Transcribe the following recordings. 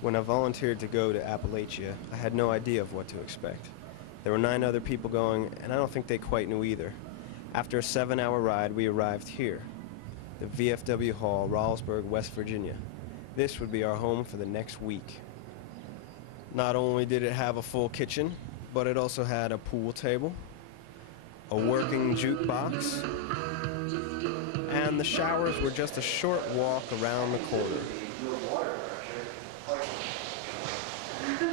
When I volunteered to go to Appalachia, I had no idea of what to expect. There were 9 other people going, and I don't think they quite knew either. After a 7-hour ride, we arrived here, the VFW Hall, Ralsburg, West Virginia. This would be our home for the next week. Not only did it have a full kitchen, but it also had a pool table, a working jukebox, and the showers were just a short walk around the corner.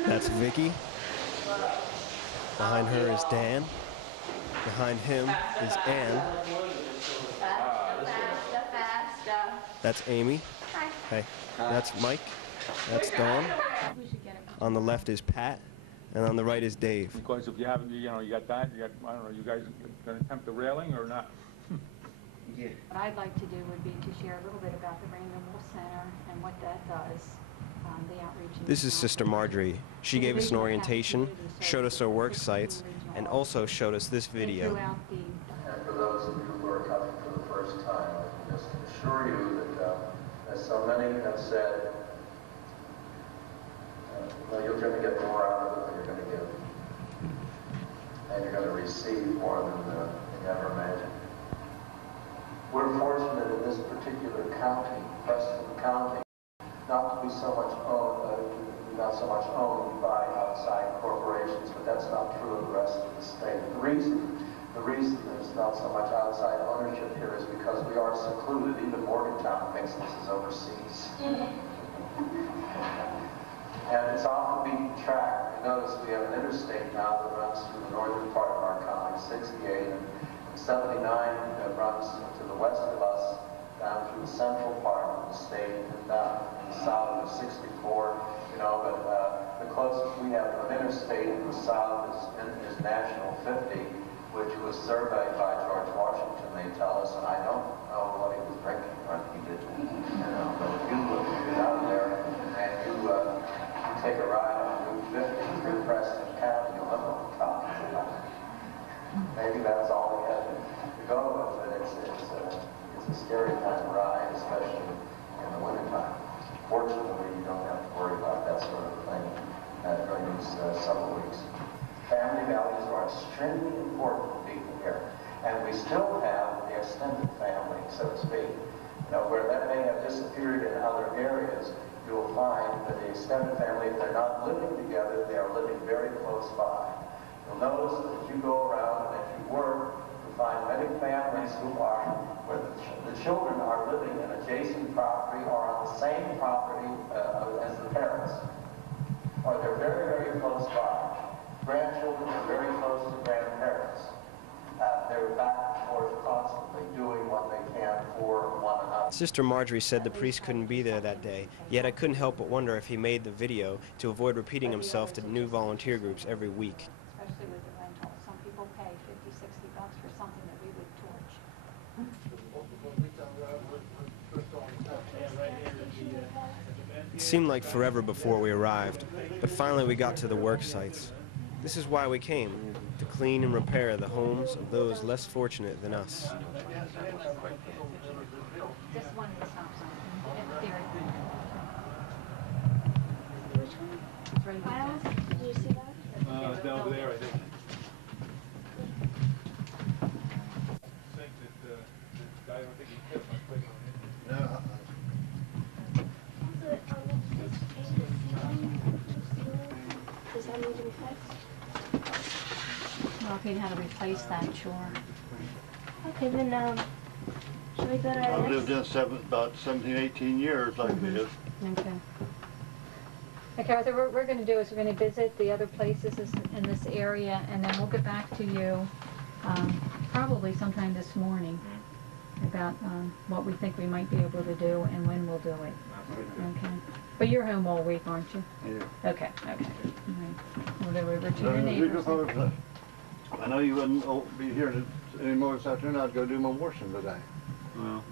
That's Vicky. Behind her is Dan. Behind him is Ann. That's Amy. Hey. That's Mike. That's Dawn. On the left is Pat, and on the right is Dave. Because if you haven't, you got that, I don't know, you guys going to attempt the railing or not? Yeah. What I'd like to do would be to share a little bit about the Rain Removal Center and what that does. The outreach. This is Sister Marjorie. She gave us an orientation, showed us our work sites, and also showed us this video. And for those of you who are coming for the first time, I can just assure you that, as so many have said, you're going to get more out of it than you're going to give. And you're going to receive more than you ever imagined. We're fortunate in this particular county, Preston County, not to be so much owned by outside corporations, but that's not true of the rest of the state. The reason there's not so much outside ownership here is because we are secluded. Even Morgantown thinks this is overseas. And it's off the beaten track. You notice we have an interstate now that runs through the northern part of our county, 68, and 79 that runs to the west of us, down through the central part of the state, and down in the south of 64, but the closest we have to an interstate in the south is National 50, which was surveyed by George Washington, they tell us, and I don't know what he was drinking when he did it. But if you look down there and you take a ride on Route 50 through Preston County, you'll know what I'm talking about. Maybe that's all we had to go with, but it's a scary kind of ride, especially in the wintertime. Fortunately, you don't have to worry about that sort of thing during these several weeks. Family values are extremely important to people here, and we still have the extended family, so to speak. Where that may have disappeared in other areas, you'll find that the extended family, if they're not living together, they are living very close by. You'll notice that if you go around and if you work, find many families where the children are living in adjacent property or on the same property as the parents. Or they're very, very close by. Grandchildren are very close to grandparents. They're back and forth constantly doing what they can for one another. Sister Marjorie said the priest couldn't be there that day, yet I couldn't help but wonder if he made the video to avoid repeating himself to new volunteer groups every week. Especially with the rental. Some people pay $50, $60 for something that we would torch. It seemed like forever before we arrived, but finally we got to the work sites. This is why we came, to clean and repair the homes of those less fortunate than us. Just one of the stop signs. In theory. Which one? It's right here. Did you see that? It's down over there, I think. Does that need to be fixed? Well, if you had to replace that, sure. Okay, then, should we go to our I've lived in about 17, 18 years like this. Okay. Okay, Arthur, what we're going to do is we're going to visit the other places in this area, and then we'll get back to you probably sometime this morning about what we think we might be able to do and when we'll do it. Okay. But you're home all week, aren't you? Yeah. Okay, okay. All right. We'll go over to your neighbors. I know you wouldn't be here anymore this afternoon. I'd go do my washing today. Well,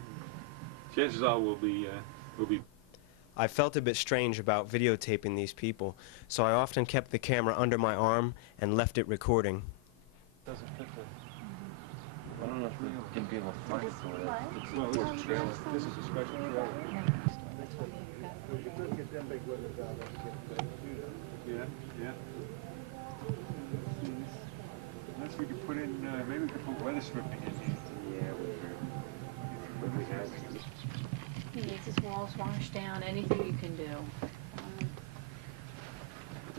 chances are we'll be. I felt a bit strange about videotaping these people, so I often kept the camera under my arm and left it recording. Doesn't fit the... I don't know if we can be able to find it for that. Well, this is a trailer. This is a special trailer. Yeah, yeah. Unless we could put in, maybe we could put weather stripping in here. Yeah, we have. He needs his walls washed down, anything you can do.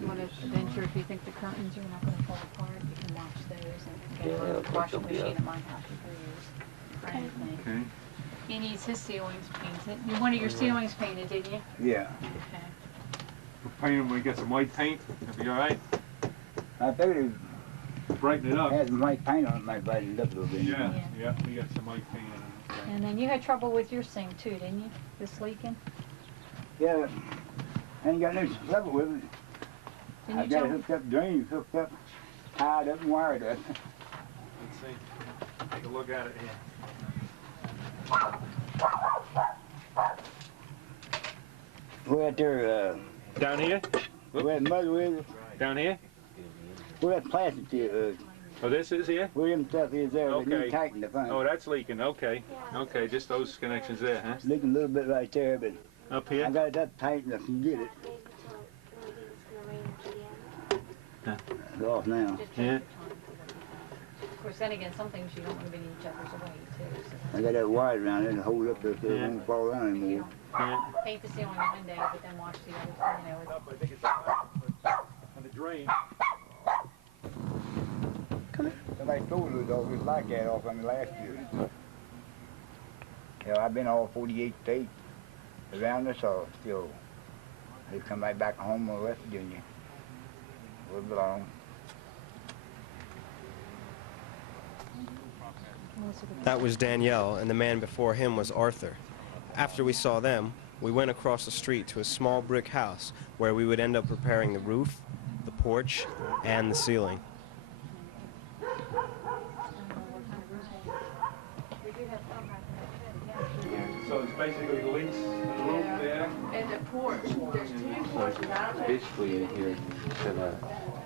You want to venture if you think the curtains are not going to fall apart, you can watch those and get Yeah, a I think washing they'll be machine up. at my house if we use for anything. Okay. He needs his ceilings painted. One of your ceilings painted, didn't you? Yeah. Okay. We'll paint them when we get some white paint. It'll be all right. I figured Brighten it it up. had some white paint on it, might brighten it up a little bit. Yeah, Yeah. yeah, we got some white paint on it. Okay. And then you had trouble with your sink too, didn't you? This leaking? Yeah. I ain't got no trouble with it. Didn't I you got tell it hooked up, drains hooked up, tied up and wired up. Let's see. Take a look at it here. Where that there, Down here? where that mother is, Down here? where that plastic is, Oh, this is here? where them stuff is there, they Okay. need tighten the thing. Oh, that's leaking. Okay. Okay, just those connections there, huh? Leaking a little bit right there, but Up I here? got it up tight and I can get it. Huh. It's off now. Just Yeah. take your time. Of course, then again, some things you don't want to be in each other's way too. So I got that wire around it to hold up there so it Yeah. won't fall down you anymore. know, paint the ceiling one day, but then watch the other, you know. I think it's on the drain. Somebody told us all this like that off on me last year. Yeah, I've been all 48 states around us all still. They come right back home to West Virginia. Where it belong. That was Danielle, and the man before him was Arthur. After we saw them, we went across the street to a small brick house where we would end up repairing the roof, the porch, and the ceiling. So it's basically the leaks in the roof there. And the porch, there's two porches. I don't know. Basically, in here, said,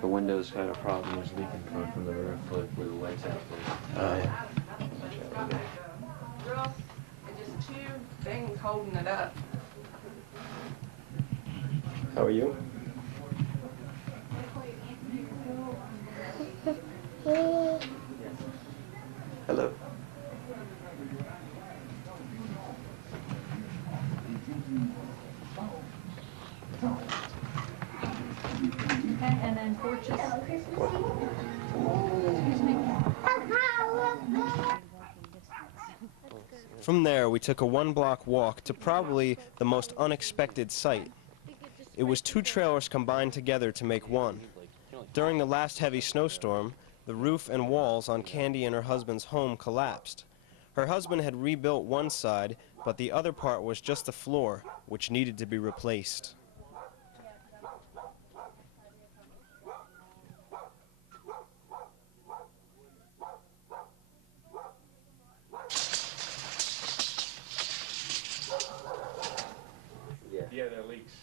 the windows had a problem, was leaking coming from the roof, like where the lights out there. Oh, yeah. Roof, and just two things holding it up. How are you? Hello. Okay, and then porches. From there, we took a one-block walk to probably the most unexpected sight. It was two trailers combined together to make one. During the last heavy snowstorm, the roof and walls on Candy and her husband's home collapsed. Her husband had rebuilt one side, but the other part was just the floor, which needed to be replaced. Yeah, there are leaks.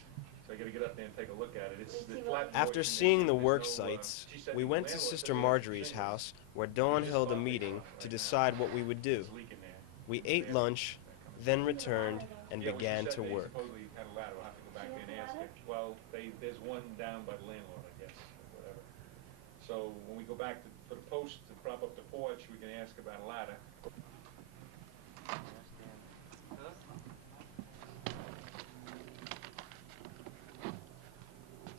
So I gotta get up there and take a look at it. It's the flat After portion, seeing the there's work no, sites, she said we the went to landlord Sister said Marjorie's house, where Dawn held a meeting to decide what we would do. it's leaking there. We ate lunch, then returned and Yeah, when she began said to they work. supposedly had a ladder. I'll have to go back there and ask her. Well, there's one down by the landlord, I guess, or whatever. So when we go back for the post to prop up the porch, we can ask about a ladder.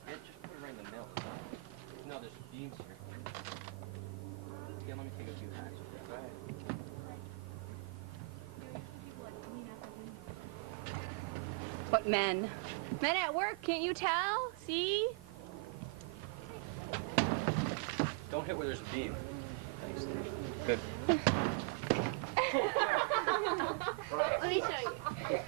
Just put it right in the middle. No, there's beams here. Yeah, let me take a few hacks. Go ahead. What men? Men at work, can't you tell? See? Don't hit where there's a beam. Thanks, Steve. Good. Let me show you.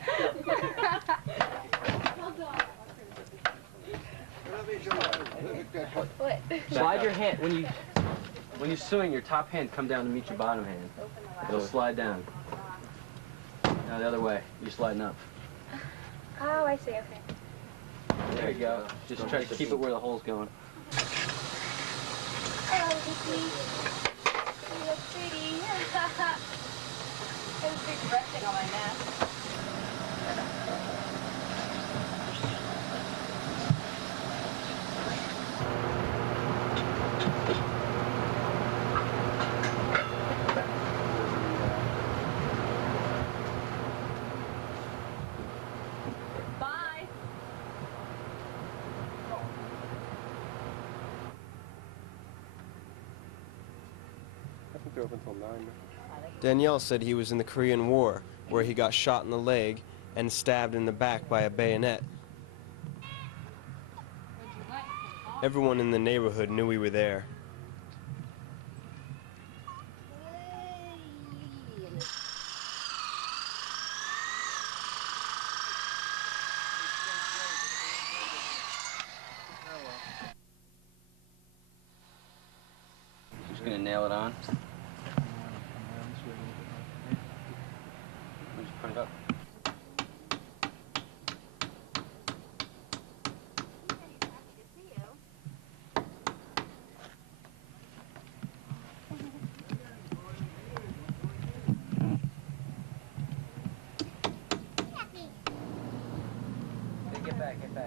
What? Slide your hand when you swing, your top hand come down to meet your bottom hand. It'll slide down. Now the other way. You're sliding up. Oh, I see. okay. There you go. Just try to keep it where the hole's going. Hello, Vicky. You look pretty. There's a big resting on my neck. Bye. I think they're open until 9. Danielle said he was in the Korean War, where he got shot in the leg and stabbed in the back by a bayonet. Everyone in the neighborhood knew we were there. Just gonna nail it on. We'll just put it up.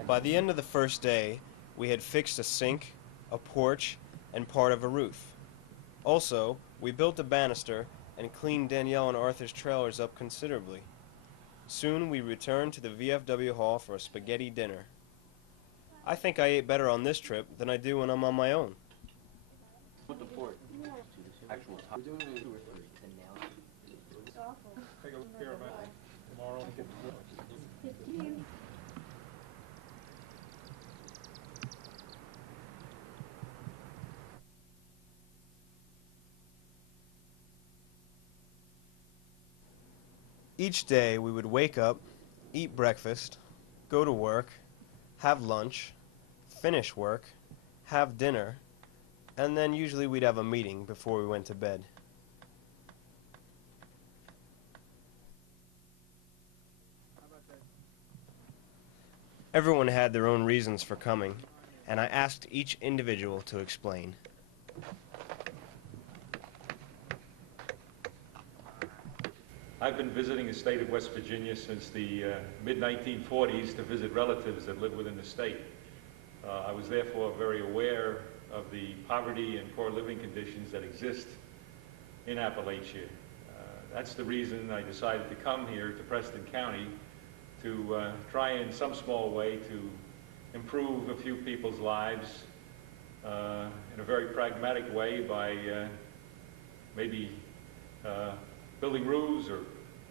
By the end of the first day, we had fixed a sink, a porch, and part of a roof. Also, we built a banister and cleaned Danielle and Arthur's trailers up considerably. Soon we returned to the VFW hall for a spaghetti dinner. I think I ate better on this trip than I do when I'm on my own. Put the port. Actual top. We're doing it in 2 or 3 to nail it. Take a care of it tomorrow. Each day we would wake up, eat breakfast, go to work, have lunch, finish work, have dinner, and then usually we'd have a meeting before we went to bed. Everyone had their own reasons for coming, and I asked each individual to explain. I've been visiting the state of West Virginia since the mid-1940s to visit relatives that live within the state. I was therefore very aware of the poverty and poor living conditions that exist in Appalachia. That's the reason I decided to come here to Preston County to try in some small way to improve a few people's lives in a very pragmatic way by maybe building roofs or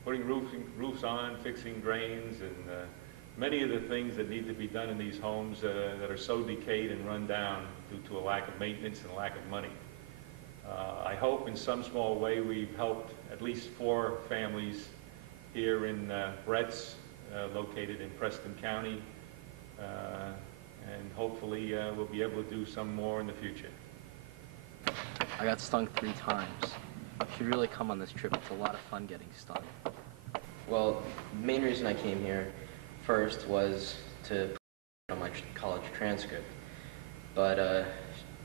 putting roofs on, fixing drains, and many of the things that need to be done in these homes that are so decayed and run down due to a lack of maintenance and a lack of money. I hope in some small way we've helped at least 4 families here in Brett's, located in Preston County, and hopefully we'll be able to do some more in the future. I got stung 3 times. You should really come on this trip. It's a lot of fun getting stung. Well, the main reason I came here first was to put on my college transcript. But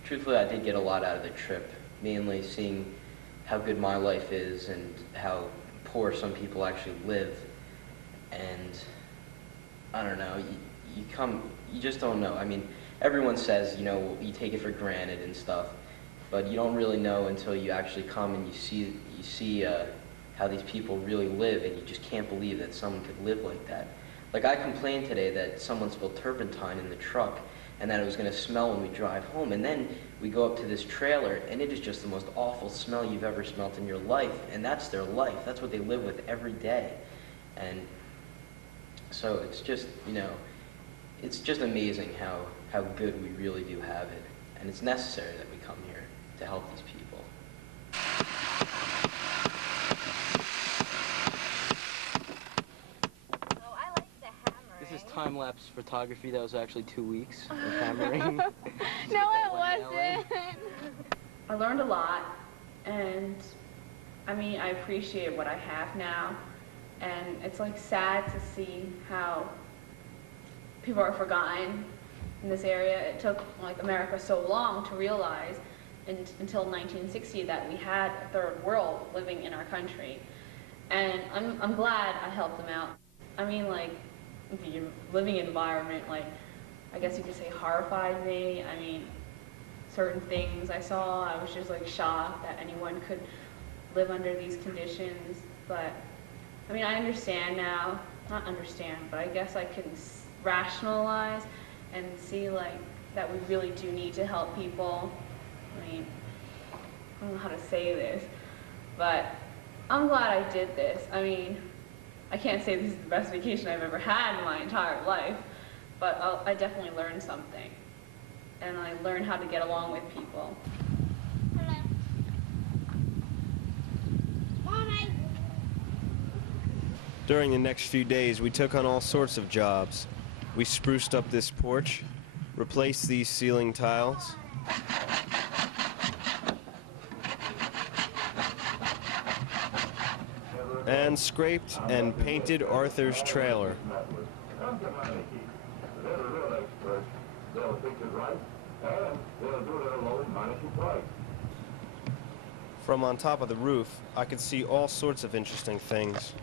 truthfully, I did get a lot out of the trip, mainly seeing how good my life is and how poor some people actually live. And I don't know, you just don't know. I mean, everyone says, you know, you take it for granted and stuff. But you don't really know until you actually come and you see how these people really live, and you just can't believe that someone could live like that. Like, I complained today that someone spilled turpentine in the truck and that it was going to smell when we drive home. And then we go up to this trailer, and it is just the most awful smell you've ever smelt in your life. And that's their life. That's what they live with every day. And so it's just, you know, it's just amazing how good we really do have it. And it's necessary that we come here to help these people. Oh, I like the hammering. This is time-lapse photography. That was actually 2 weeks of hammering. No, it wasn't. I learned a lot, and I mean, I appreciate what I have now, and it's like sad to see how people are forgotten in this area. It took like America so long to realize until 1960 that we had a third world living in our country. And I'm glad I helped them out. I mean, like, the living environment, like, I guess you could say horrified me. I mean, certain things I saw, I was just like shocked that anyone could live under these conditions. But, I mean, I understand now, not understand, but I guess I can rationalize and see like that we really do need to help people. I mean, I don't know how to say this, but I'm glad I did this. I mean, I can't say this is the best vacation I've ever had in my entire life, but I definitely learned something. And I learned how to get along with people. During the next few days, we took on all sorts of jobs. We spruced up this porch, replaced these ceiling tiles, and scraped and painted Arthur's trailer. From on top of the roof, I could see all sorts of interesting things.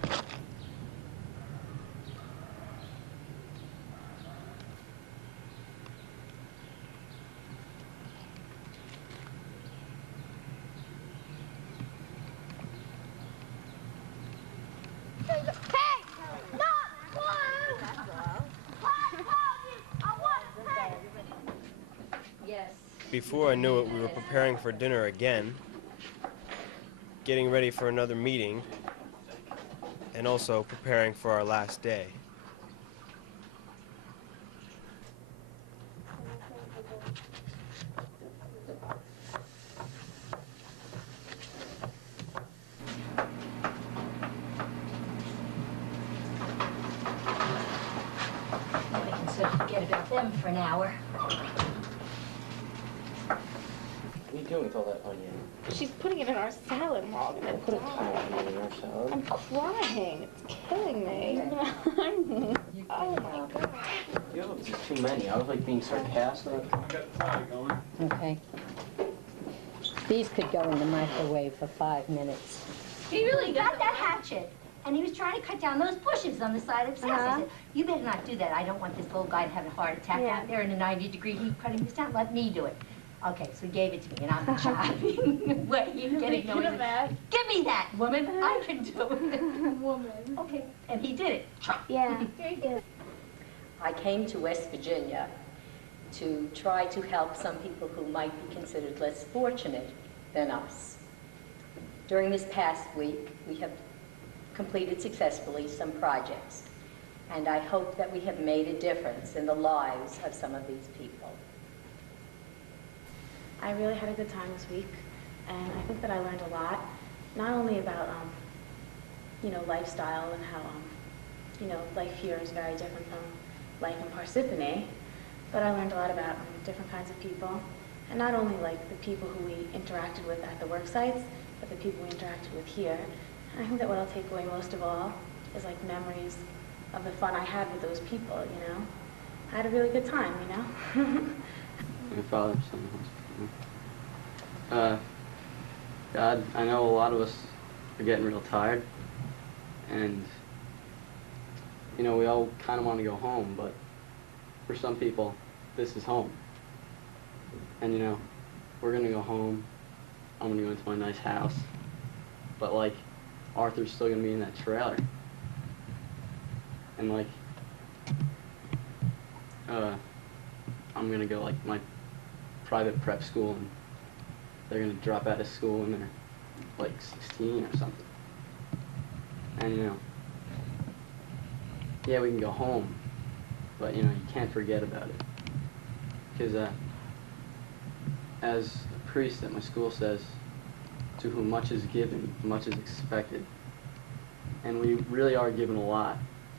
Before I knew it, we were preparing for dinner again, getting ready for another meeting, and also preparing for our last day. We can sort of forget about them for an hour. What are you doing with all that onion? She's putting it in our salad, Mom. I put a ton of onion in our salad. I'm crying. It's killing me. Oh my God. You have too many. I was like being sarcastic. Okay. These could go in the microwave for 5 minutes. He really got that hatchet, and he was trying to cut down those bushes on the side of the house. I said, you better not do that. I don't want this little guy to have a heart attack out there in a 90-degree heat cutting this down. Let me do it. Okay, so he gave it to me, and I'm chopping. What are you getting? Give me that, woman. I can do it. Woman. Okay, and he did it. Chop. Yeah, very good. I came to West Virginia to try to help some people who might be considered less fortunate than us. During this past week, we have completed successfully some projects, and I hope that we have made a difference in the lives of some of these people. I really had a good time this week, and I think that I learned a lot, not only about, you know, lifestyle and how, you know, life here is very different from life in Parsippany, but I learned a lot about different kinds of people, and not only like the people who we interacted with at the work sites, but the people we interacted with here. And I think that what I'll take away most of all is like memories of the fun I had with those people, you know? I had a really good time, you know? My father, God, I know a lot of us are getting real tired, and, you know, we all kind of want to go home, but for some people, this is home. And, you know, we're going to go home, I'm going to go into my nice house, but, like, Arthur's still going to be in that trailer. And, like, I'm going to go, like, my private prep school, and they're going to drop out of school when they're like 16 or something. And, you know, yeah, we can go home, but, you know, you can't forget about it. Because as a priest at my school says, to whom much is given, much is expected. And we really are given a lot.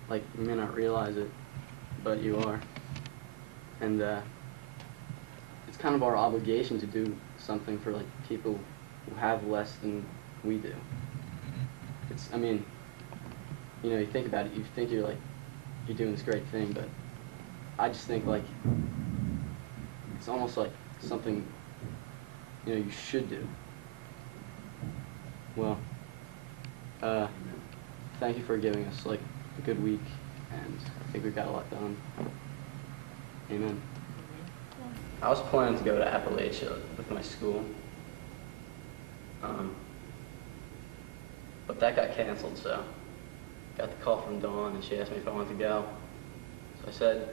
Like, you may not realize it, but you are. And it's kind of our obligation to do something for, like, people who have less than we do. It's, I mean, you know, you think about it, you think you're, like, you're doing this great thing, but I just think like it's almost like something you should do. Well, thank you for giving us like a good week, and I think we got a lot done. Amen. I was planning to go to Appalachia with my school, but that got canceled, so got the call from Dawn, and she asked me if I wanted to go. So I said,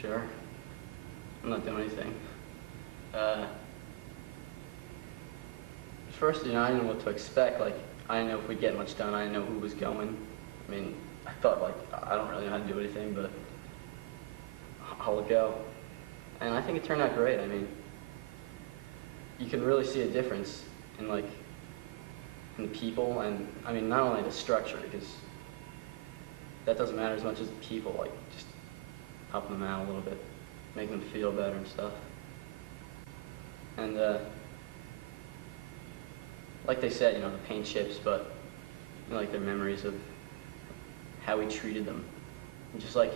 sure. I'm not doing anything. First, I didn't know what to expect. Like, I didn't know if we'd get much done. I didn't know who was going. I mean, I thought, like, I don't really know how to do anything, but I'll go. And I think it turned out great. I mean, you can really see a difference in, like, in the people, and, I mean, not only the structure, because that doesn't matter as much as the people, like, just helping them out a little bit, making them feel better and stuff. And, like they said, the paint chips, but, like, their memories of how we treated them. And just like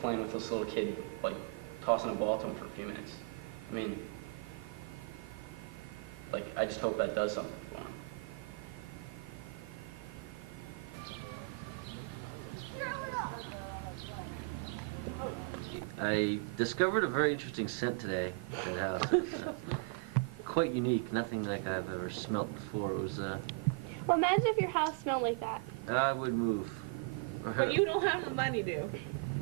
playing with this little kid, like, tossing a ball to him for a few minutes. I mean, like, I just hope that does something for him. I discovered a very interesting scent today at the house. Quite unique, nothing like I've ever smelt before. It was, Well, imagine if your house smelled like that. I would move. But you don't have the money to.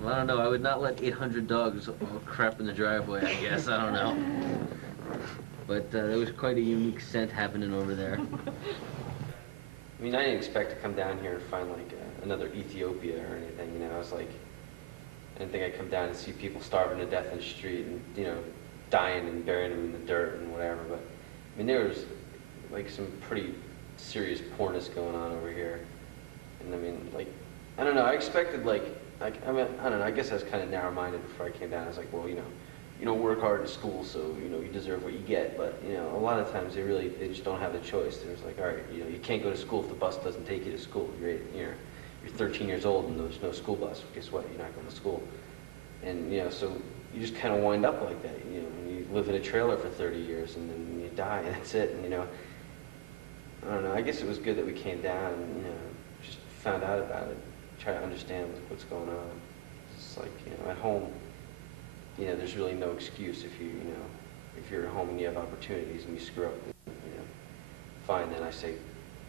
Well, I don't know. I would not let 800 dogs all crap in the driveway, I guess. I don't know. But there was quite a unique scent happening over there. I mean, I didn't expect to come down here and find, like, another Ethiopia or anything, I was like, I didn't think I'd come down and see people starving to death in the street and, dying and burying them in the dirt and whatever, but, I mean, there was, like, some pretty serious poorness going on over here. And, I mean, like, I don't know, I expected, like, I mean, I don't know, I guess I was kind of narrow-minded before I came down. I was like, well, you don't work hard in school, so, you deserve what you get. But, a lot of times they just don't have the choice. There's like, all right, you can't go to school if the bus doesn't take you to school. You're 13 years old and there's no school bus. Guess what? You're not going to school. And, so you just kind of wind up like that. You live in a trailer for 30 years and then you die and that's it. And, I don't know, I guess it was good that we came down and, just found out about it, try to understand what's going on. It's like, at home, there's really no excuse if if you're at home and you have opportunities and you screw up, fine, then I say,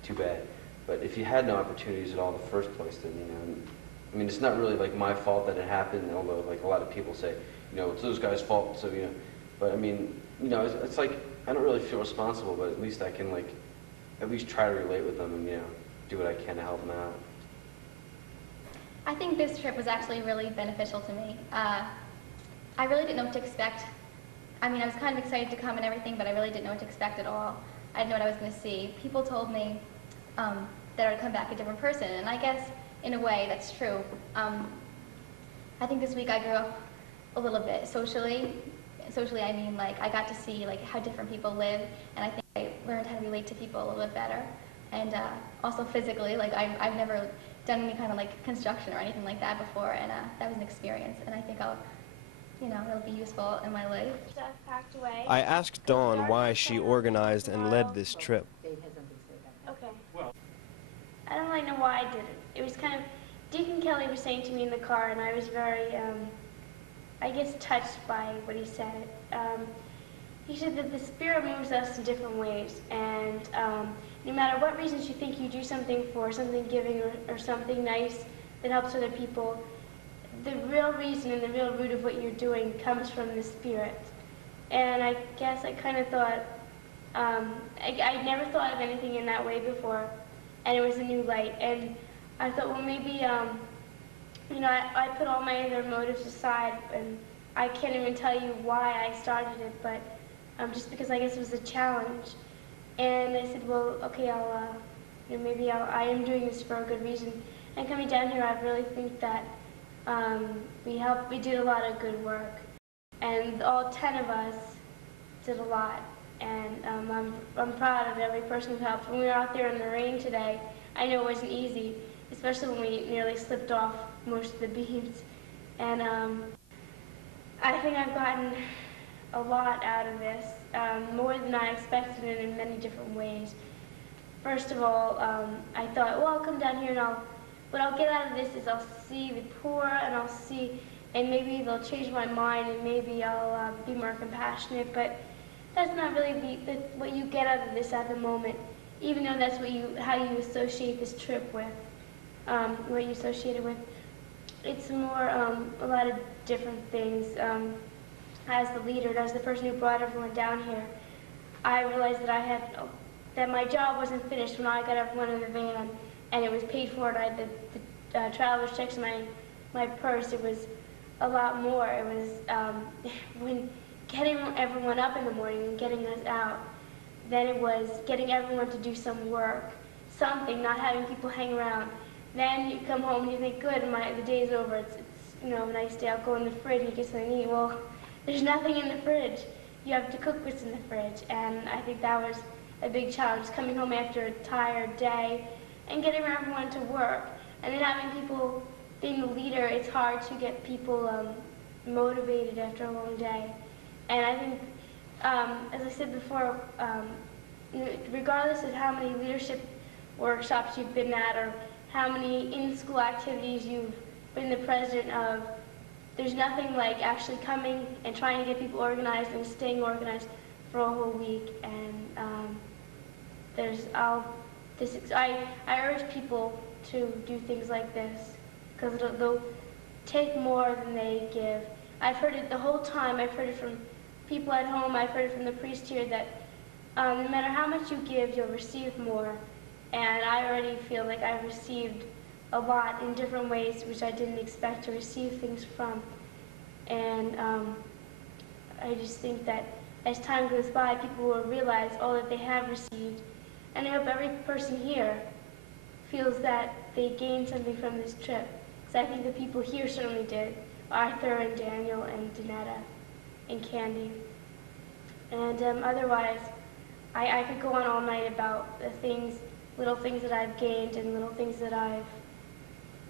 too bad. But if you had no opportunities at all in the first place, then, I mean, it's not really like my fault that it happened, although like a lot of people say, it's those guys' fault, so, but I mean, it's like, I don't really feel responsible, but at least I can, like, at least try to relate with them and, do what I can to help them out. I think this trip was actually really beneficial to me. I really didn't know what to expect. I mean, I was kind of excited to come and everything, but I really didn't know what to expect at all. I didn't know what I was going to see. People told me that I would come back a different person, and I guess, in a way, that's true. I think this week I grew up a little bit socially. Socially, I mean, like, I got to see, like, how different people live, and I think I learned how to relate to people a little bit better. And also physically, like, I've never done any kind of, like, construction or anything like that before, and that was an experience, and I think it'll be useful in my life. Stuff packed away. I asked Dawn why she organized and led this trip. Okay. Well, I don't really know why I did it. It was kind of, Deacon Kelly was saying to me in the car, and I was very, I guess, touched by what he said. He said that the Spirit moves us in different ways, and no matter what reasons you think you do something for, something giving or something nice that helps other people, the real reason and the real root of what you're doing comes from the Spirit. And I guess I kind of thought, I never thought of anything in that way before, and it was a new light. And I thought, well, maybe, I put all my other motives aside, and I can't even tell you why I started it, but just because I guess it was a challenge. And I said, well, okay, I am doing this for a good reason. And coming down here, I really think that we did a lot of good work. And all 10 of us did a lot. And I'm proud of every person who helped. When we were out there in the rain today, I know it wasn't easy, especially when we nearly slipped off most of the beams. And I think I've gotten a lot out of this, more than I expected and in many different ways. First of all, I thought, well, I'll come down here and what I'll get out of this is I'll see the poor and maybe they'll change my mind and maybe I'll be more compassionate, but that's not really what you get out of this at the moment, even though that's how you associate this trip with, what you associate it with. It's more a lot of different things. As the leader, as the person who brought everyone down here, I realized that my job wasn't finished when I got everyone in the van and it was paid for and I had the traveler's checks in my purse. It was a lot more. It was when getting everyone up in the morning and getting us out. Then it was getting everyone to do some work, something, not having people hang around. Then you come home and you think, good, the day's over. It's a nice day. I'll go in the fridge and get something to eat. Well, there's nothing in the fridge. You have to cook what's in the fridge. And I think that was a big challenge, coming home after a tired day and getting everyone to work. And then having people, being the leader, it's hard to get people motivated after a long day. And I think, as I said before, regardless of how many leadership workshops you've been at or how many in-school activities you've been the president of, there's nothing like actually coming and trying to get people organized and staying organized for a whole week. And I urge people to do things like this because they'll take more than they give. I've heard it the whole time. I've heard it from people at home. I've heard it from the priest here that no matter how much you give, you'll receive more. And I already feel like I've received a lot in different ways which I didn't expect to receive things from. And I just think that as time goes by, people will realize all that they have received. And I hope every person here feels that they gained something from this trip. Because I think the people here certainly did. Arthur and Daniel and Danetta and Candy. And otherwise, I could go on all night about the things, little things that I've gained and little things that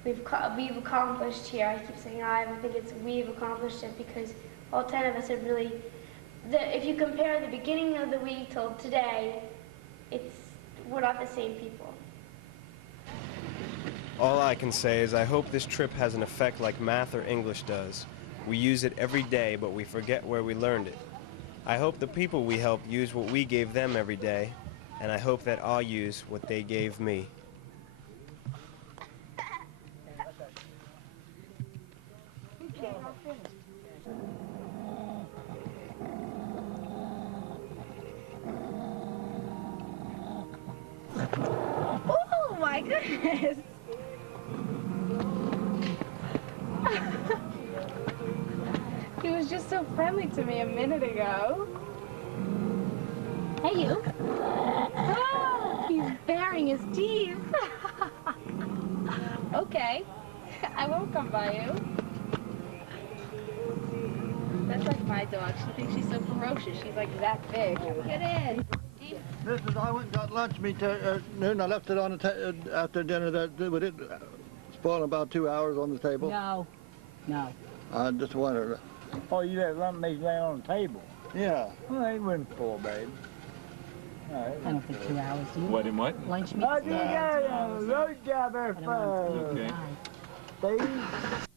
we've accomplished here. I keep saying I think it's we've accomplished it because all 10 of us have really, if you compare the beginning of the week till today, we're not the same people. All I can say is I hope this trip has an effect like math or English does. We use it every day, but we forget where we learned it. I hope the people we help use what we gave them every day, and I hope that I'll use what they gave me. Oh my goodness! He was just so friendly to me a minute ago. Hey, you. Oh, he's baring his teeth. Okay, I won't come by you. That's like my dog. She thinks she's so ferocious. She's like that big. Get in. Mrs. I went and got lunch meat noon. I left it on the after dinner. Would it spoil in about 2 hours on the table? No. No. I just wondered. Oh, you had lunch meat laying on the table? Yeah. Well, they wouldn't spoil, babe. I don't think 2 hours, do you? What in what? Lunch meat? I do that. Road job there first. Okay. Steve?